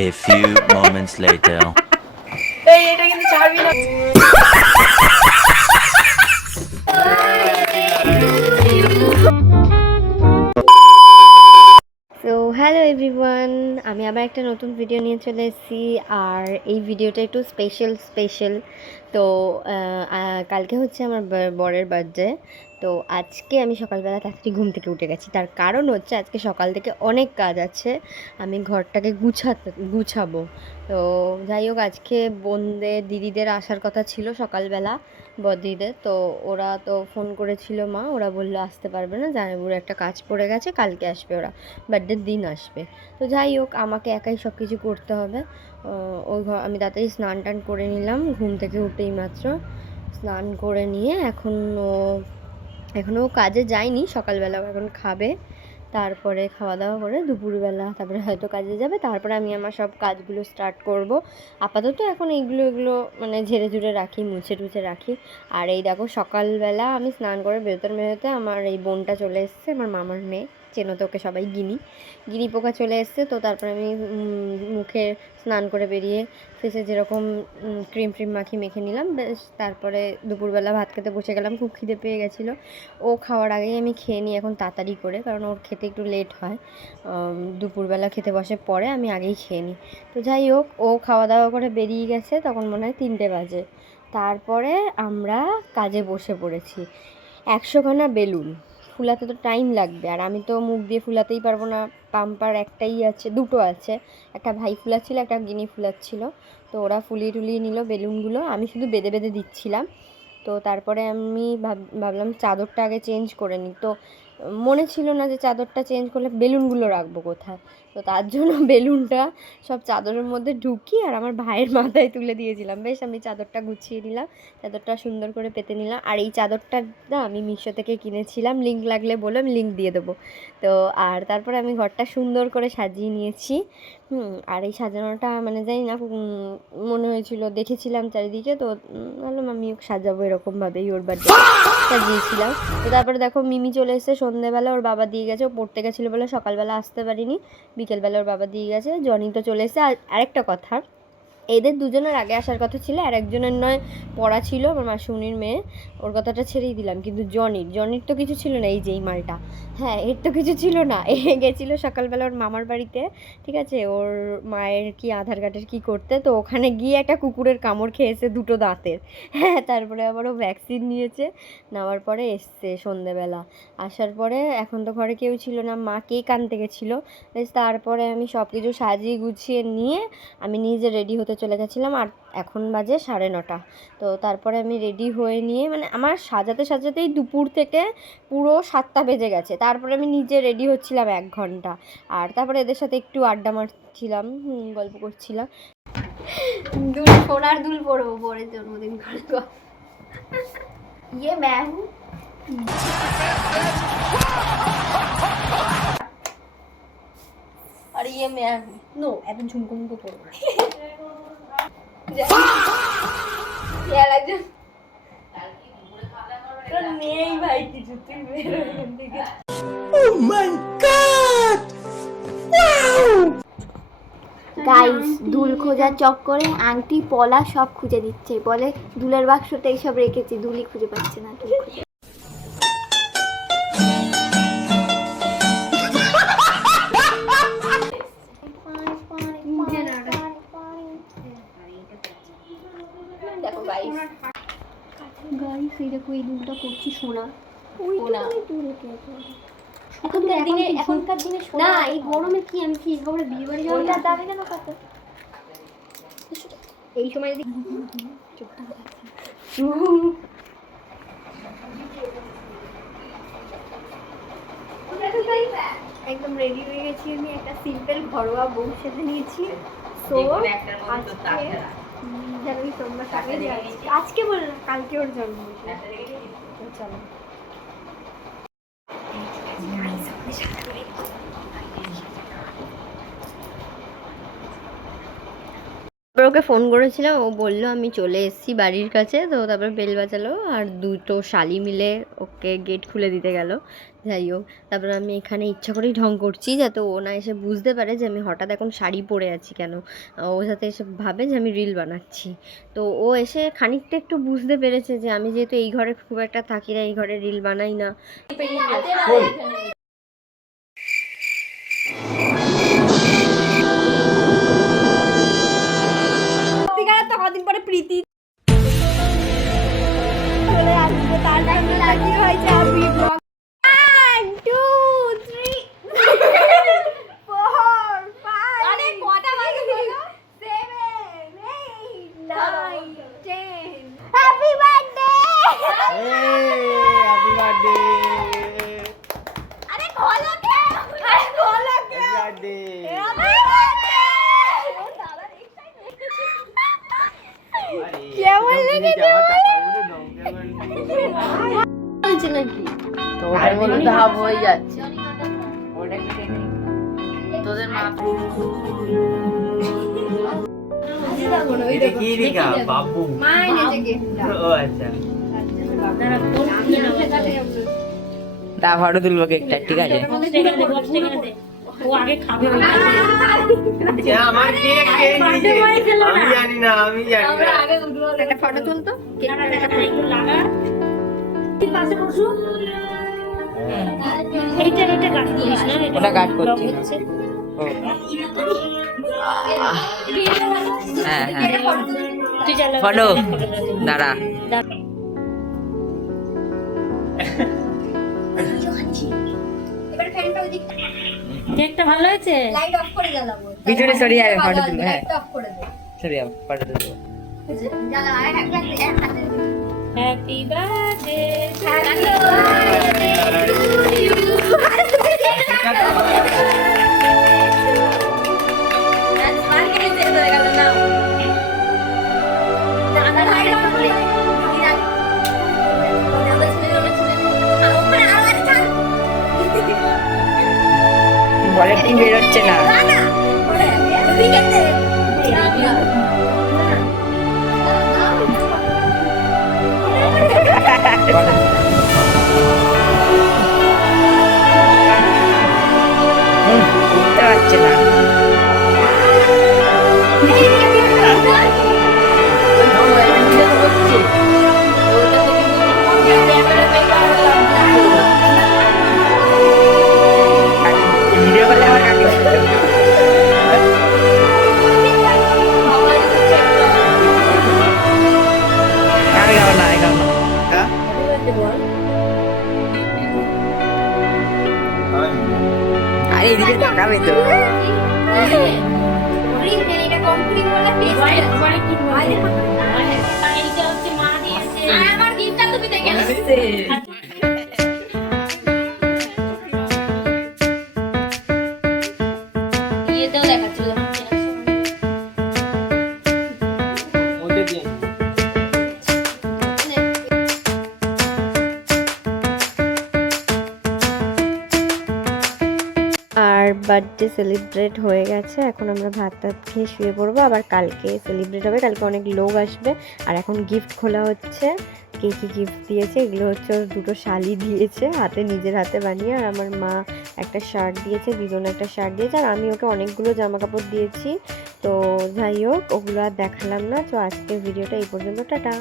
A few moments later. এই এটা কিন্তু ছাড়বি না। সো হ্যালো এভরিওয়ান, আমি আবার একটা নতুন ভিডিও নিয়ে চলে এসেছি। আর এই ভিডিওটা একটু স্পেশাল। তো কালকে হচ্ছে আমার বরের বার্থডে। তো আজকে আমি সকালবেলা তাড়াতাড়ি ঘুম থেকে উঠে গেছি, তার কারণ হচ্ছে আজকে সকাল থেকে অনেক কাজ আছে। আমি ঘরটাকে গুছাবো। তো যাই হোক, আজকে বোনদের দিদিদের আসার কথা ছিল সকালবেলা, বদিদের। তো ওরা তো ফোন করেছিল, মা ওরা বললো আসতে পারবে না, জামাইবুড়ো একটা কাজ পড়ে গেছে, কালকে আসবে ওরা, বার্থডের দিন আসবে। তো যাই হোক, আমাকে একাই সব কিছু করতে হবে। ওই আমি তাড়াতাড়ি স্নান টান করে নিলাম, ঘুম থেকে উঠেই মাত্র স্নান করে নিয়ে এখনও কাজে যায়নি, সকালবেলাও এখন খাবে, তারপরে খাওয়া দাওয়া করে দুপুরবেলা তারপরে হয়তো কাজে যাবে, তারপরে আমি আমার সব কাজগুলো স্টার্ট করব। আপাতত এখন এগুলো মানে ঝেড়ে ঝুড়ে রাখি, মুছে টুছে রাখি। আর এই দেখো, সকালবেলা আমি স্নান করে বেরোতে আমার এই বোনটা চলে এসছে, আমার মামার মেয়ে, চেনো তো ওকে সবাই, গিনি পোকা চলে এসছে। তো তারপরে আমি মুখে স্নান করে বেরিয়ে ফেসে যেরকম ক্রিম মেখে নিলাম, বেশ। তারপরে দুপুরবেলা ভাত খেতে বসে গেলাম, খুব খিদে পেয়ে গেছিলো। ও খাওয়ার আগেই আমি খেয়ে নিই এখন তাড়াতাড়ি করে, কারণ ওর খেতে একটু লেট হয়। দুপুরবেলা খেতে বসে পরে আমি আগেই খেয়ে নিই। তো যাই হোক, ও খাওয়া দাওয়া করে বেরিয়ে গেছে, তখন মনে হয় 3টে বাজে। তারপরে আমরা কাজে বসে পড়েছি। 100খানা বেলুন ফুলাতে তো টাইম লাগবে, আর আমি তো মুখ দিয়ে ফুলাতেই পারবো না। পাম্পার একটাই আছে, দুটো আছে, একটা ভাই ফুলাচ্ছিল, একটা গিনি ফুলাচ্ছিল। তো ওরা ফুলিয়ে টুলিয়ে নিল বেলুনগুলো, আমি শুধু বেঁধে বেঁধে দিচ্ছিলাম। তো তারপরে আমি ভাবলাম চাদরটা আগে চেঞ্জ করে নিই। তো মনে ছিল না যে চাদরটা চেঞ্জ করলে বেলুনগুলো রাখবো কোথায়। তো তার জন্য বেলুনটা সব চাদরের মধ্যে ঢুকিয়ে আর আমার ভাইয়ের মাথায় তুলে দিয়েছিলাম। বেশ, আমি চাদরটা গুছিয়ে নিলাম, চাদরটা সুন্দর করে পেতে নিলাম। আর এই চাদরটা না আমি মিশো থেকে কিনেছিলাম, লিঙ্ক লাগলে বলে আমি লিঙ্ক দিয়ে দেবো। তো আর তারপরে আমি ঘরটা সুন্দর করে সাজিয়ে নিয়েছি। আর এই সাজানোটা মানে জানি না, মনে হয়েছিল, দেখেছিলাম চারিদিকে, তো ভাবলাম আমিও সাজাবো এরকমভাবেই, ওর বার্থডে সাজিয়েছিলাম। তো তারপরে দেখো, মিমি চলে এসেছে সন্ধ্যেবেলা, ওর বাবা দিয়ে গেছে, ও পড়তে গেছিলো বলে সকালবেলা আসতে পারিনি, বিকেলবেলা ওর বাবা দিয়ে গেছে। জনি তো চলে এসেছে। আর আরেকটা কথা, এদের দুজনের আগে আসার কথা ছিল, আর একজনের নয় পড়া ছিল, আমার মাসুমনির মেয়ে, ওর কথাটা ছেড়েই দিলাম। কিন্তু জনির তো কিছু ছিল না, এই যে এই মালটা, হ্যাঁ এর তো কিছু ছিল না। এ গেছিলো সকালবেলা ওর মামার বাড়িতে, ঠিক আছে, ওর মায়ের কি আধার কার্ডের কী করতে, তো ওখানে গিয়ে একটা কুকুরের কামড় খেয়েছে 2টো দাঁতের। হ্যাঁ, তারপরে আবার ও ভ্যাকসিন নিয়েছে, নেওয়ার পরে এসছে সন্ধেবেলা। আসার পরে এখন তো ঘরে কেউ ছিল না, মা কেক আনতে গেছিলো। বেশ, তারপরে আমি সব কিছু সাজিয়ে গুছিয়ে নিয়ে আমি নিজে রেডি হতে চলে গেছিলাম। আর এখন বাজে 9:30। তো তারপরে আমি রেডি হয়ে নিয়ে, মানে আমার সাজাতেই দুপুর থেকে পুরো 7টা বেজে গেছে। তারপরে আমি নিজে রেডি হচ্ছিলাম 1 ঘন্টা। আর তারপরে এদের সাথে একটু আড্ডা মারছিলাম, গল্প করছিলাম। সোনার দুল পরবো পরে, জন্মদিন করে ইয়ে ম্যাম। আর ইয়ে ম্যাম নো, এত ঝুমকো পড়বো নেই ভাই কিছু, তুই বের এখান থেকে। Oh my God! গাইস, দুল খোঁজার চক্করে আংটি পলা সব খুঁজে দিচ্ছে, বলে দুলের বাক্সতে এইসব রেখেছি, দুলই খুঁজে পাচ্ছে না। দেখো গাইস, এই দেখো, এই দুলটা করছি সোনা। এখনকার দিনে না, এই গরমে কি আমি কি গরমে বিয়ে বাড়ি যাবো, ওইটার দামে কেন কত এই সময় যদি একদম রেডি হয়ে গেছি আমি, একটা সিম্পল ঘরোয়া বউ সেজে নিয়েছি। তো আজকে জানুয়ারি সোমবার, আজকে বললাম কালকে ওর জন্মদিন। চলো। তারপর ওকে ফোন করেছিলাম, ও বললো আমি চলে এসেছি বাড়ির কাছে। তো তারপর বেল বাজালো আর দুটো শালি মিলে ওকে গেট খুলে দিতে গেল। যাই হোক, তারপর আমি এখানে ইচ্ছা করেই ঢং করছি যাতে ও না এসে বুঝতে পারে যে আমি হঠাৎ এখন শাড়ি পরে আছি কেন, ও যাতে এসে ভাবে যে আমি রিল বানাচ্ছি। তো ও এসে খানিকটা একটু বুঝতে পেরেছে যে আমি যেহেতু এই ঘরে খুব একটা থাকি না, এই ঘরে রিল বানাই না। তো কদিন পরে প্রীতি চলে আসবে, তার জন্য কি হয়েছে আমি ব্লগ 1 2 3 4 5 আরে কটা বাজে বলো 7 8 9 10 হ্যাপি বার্থডে হ্যাপি বার্থডে আরে খোলো কে আরে খোলো কে বার্থডে হ্যাপি বার্থডে ও দাদা কেমন লেগেছে বলছে নাকি তো ওটার মধ্যে তো হাফ হয়ে যাচ্ছে তোদের মা এটা কি লেখা বাবু ও আচ্ছা তা ফটো তুলবো কেকটা, ঠিক আছে? ও আগে খাবে ওই আচ্ছা, আমার কেক কে নিয়েছে? আমি জানি না একটা ফটো তুলতো একটু লাগা পাশে বসু এইটা গাছ করিস না, ওটা কাট করছি। হচ্ছে হ্যাঁ হ্যাঁ তুই চল ফটো দাঁড়া। কেকটা ভালো হয়েছে? লাইট অফ করে জ্বালাবো পিছনে সরিয়ে যাবে ফটো তুলবো। হ্যাঁ লাইট অফ করে দে সরিয়ে যাবো ফটো তুলবো। জ্বালা আরে হ্যাপি বার্থডে বলে কি বেরোচ্ছে না। বুঝতে পারছে না। ভিডিও করলে আমার কাকে আমি খাবো না, আমি খাবো না। আরে এদিকে তাকাবে তো। আমার গিফটটা তুমি দেখে ইয়েতেও দেখাচ্ছিল ওতে দিয়ে আর বার্থডে সেলিব্রেট হয়ে গেছে, এখন আমরা ভাত টাত খেয়ে শুয়ে পড়বো। আবার কালকে সেলিব্রেট হবে, কালকে অনেক লোক আসবে। আর এখন গিফট খোলা হচ্ছে, কে কী গিফট দিয়েছে। এগুলো হচ্ছে ওর দুটো শালি দিয়েছে হাতে, নিজের হাতে বানিয়ে। আর আমার মা একটা শার্ট দিয়েছে, দুজনে একটা শার্ট দিয়েছে। আর আমি ওকে অনেকগুলো জামা কাপড় দিয়েছি। তো যাই হোক, ওগুলো আর দেখালাম না। তো আজকের ভিডিওটা এই পর্যন্ত, টাটা।